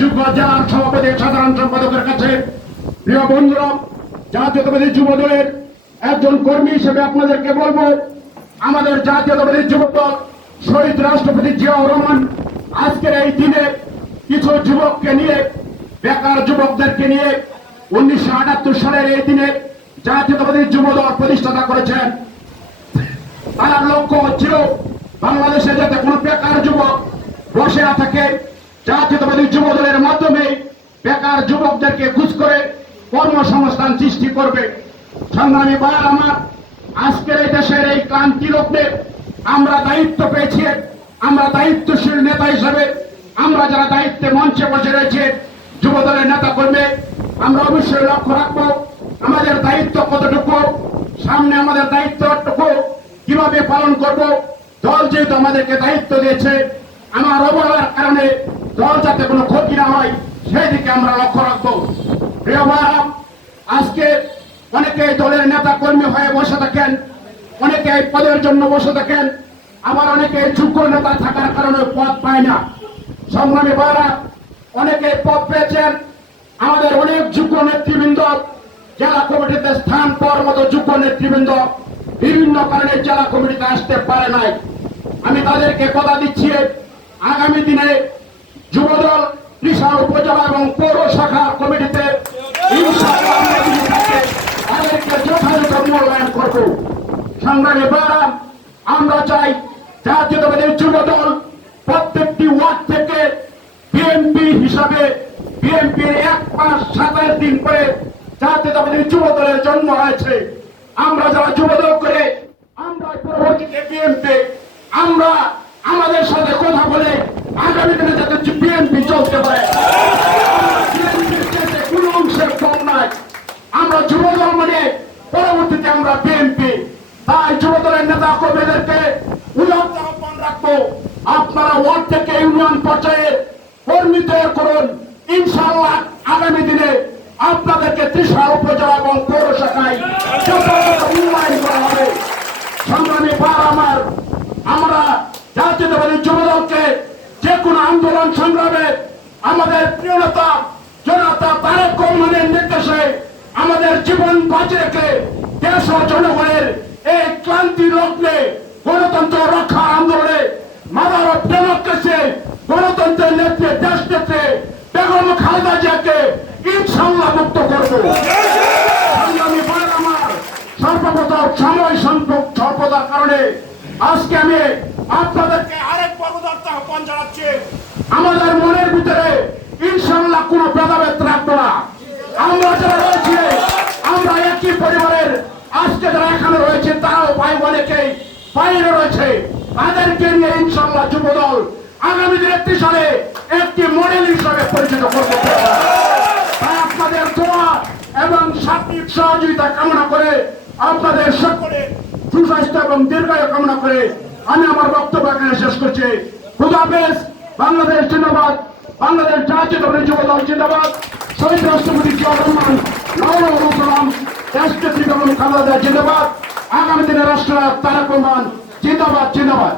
যুগ্ম জেলার সভাপতি সাধারণ সম্পাদকের কাছে, প্রিয় বন্ধুরা, জাতীয়তাবাদী যুব দলের একজন কর্মী হিসেবে আপনাদেরকে বলবো, আমাদের জাতীয়তাবাদী যুব দল শহীদ রাষ্ট্রপতি জিয়াউর রহমান আজকের এই দিনে কিছু যুবককে নিয়ে, বেকার যুবকদেরকে নিয়ে 1978 সালের এই দিনে জাতীয়তাবাদী যুব দল প্রতিষ্ঠাতা করেছেন। তার লক্ষ্য ছিল বাংলাদেশে যাতে কোনো বেকার যুবক বসে না থাকে, জাতীয়তাবাদী যুব দলের মাধ্যমে বেকার যুবকদেরকে খুঁজ করে কর্মসংস্থান সৃষ্টি করবে। সংগ্রামী ভাই আমার, আজকের এই দেশের এই ক্রান্তি লগ্নে আমরা দায়িত্ব পেয়েছি, আমরা দায়িত্বশীল নেতা হিসেবে আমরা যারা দায়িত্বে মঞ্চে বসে রয়েছে যুব দলের নেতা কর্মী, আমরা অবশ্যই লক্ষ্য রাখবো আমাদের দায়িত্ব কতটুকু, সামনে আমাদের দায়িত্বটুকু কিভাবে পালন করব। দল যেহেতু আমাদেরকে দায়িত্ব দিয়েছে, আমার অবহেলার কারণে দল যাতে কোনো ক্ষতি না হয় সেই দিকে আমরা লক্ষ্য রাখবো। প্রিয় ভাইরা, আজকে অনেকে দলের নেতা কর্মী হয়ে বসে থাকেন, অনেকে পদের জন্য বসে থাকেন, আবার অনেকে যোগ্য নেতা থাকার কারণে পদ পায় না। সংগ্রামী ভাইরা, অনেকে পদ পেয়েছেন, আমাদের অনেক যোগ্য নেতৃবৃন্দ জেলা কমিটিতে স্থান পাওয়ার মতো যোগ্য নেতৃবৃন্দ বিভিন্ন কারণে জেলা কমিটিতে আসতে পারে নাই। আমি তাদেরকে কথা দিচ্ছি, আগামী দিনে যুবদল ত্রিশাল উপজেলা এবং পৌর শাখা কমিটিতে তাদেরকে যথাযথ মূল্যায়ন করব। সংগ্রামী ভাইরা, আমরা চাই জাতীয়তাবাদী যুবদল প্রত্যেকটি ওয়ার্ড থেকে বিএনপি হিসাবে বিএনপির 1 মাস 27 দিন পরে জাতীয়তাবাদী যুব দলের জন্ম হয়েছে। আমরা যারা যুবদল করে আমরা পরবর্তীতে বিএনপি, আমরা আমাদের সাথে কথা বলে আগামী দিনে যাতে বিএনপি চলতে পারে, বিএনপির সাথে কোনো অংশের কম নাই। আমরা যুবদল মানে পরবর্তীতে আমরা বিএনপি। তাই যুবদলের নেতা কর্মীদেরকে উদাহরণ আহ্বান রাখবো, আপনারা ওয়ার্ড থেকে ইউনিয়ন পর্যায়ে কর্মী তৈরি করুন। ইনশাআল্লাহ আগামী দিনে আপনাদেরকে ত্রিশাল উপজেলা এবং পৌর শাখায় উন্নয়ন করা হবে। সংগ্রামী ভাই আমার, আমরা জাতীয়তাবাদী যুবদলকে যে কোনো আন্দোলন সংগ্রামে আমাদের প্রিয় নেতা জনতা তারেক রহমানের নির্দেশে আমাদের জীবন বাঁচিয়ে রেখে দেশ ও জনগণের এই ক্লান্তি লগ্নে গণতন্ত্র রক্ষা আন্দোলনে মাদার অফ ডেমোক্রেসি গণতন্ত্রের নেত্রী দেশ নেত্রী বেগম খালেদা জিয়াকে ইনশাআল্লাহ মুক্ত করব। সংগ্রামী ভাই আমার, সর্বপ্রথম সময় স্বল্পতার কারণে আজকে আমি আপনাদেরকে আরেকবার উদারতা আহ্বান জানাচ্ছি, আমাদের মনের ভিতরে ইনশাআল্লাহ কোনো ভেদাভেদ রাখবো না। আমরা যারা রয়েছে, আমরা একই পরিবারের, আজকে যারা এখানে রয়েছে তারাও ভাই অনেকেই বাইরে রয়েছে, তাদেরকে নিয়ে ইনশাআল্লাহ যুবদল আগামী দিনে ত্রিশালে একটি মডেল হিসাবে পরিচিত করতে পারে। তাই আপনাদের দোয়া এবং সার্বিক সহযোগিতা কামনা করে, আপনাদের সকলের সুস্বাস্থ্য এবং দীর্ঘায়ু কামনা করে আমি আমার বক্তব্য এখানে শেষ করছি। খুদা হাফেজ। বাংলাদেশ জিন্দাবাদ, বাংলাদেশ জাতীয়তাবাদী যুব দল জিন্দাবাদ, শহীদ রাষ্ট্রপতি জিয়াউর রহমান সালাম, রাষ্ট্রপতি বেগম খালেদা জিয়া জিন্দাবাদ, আগামী দিনে রাষ্ট্রনায়ক তারেক রহমান জিন্দাবাদ জিন্দাবাদ।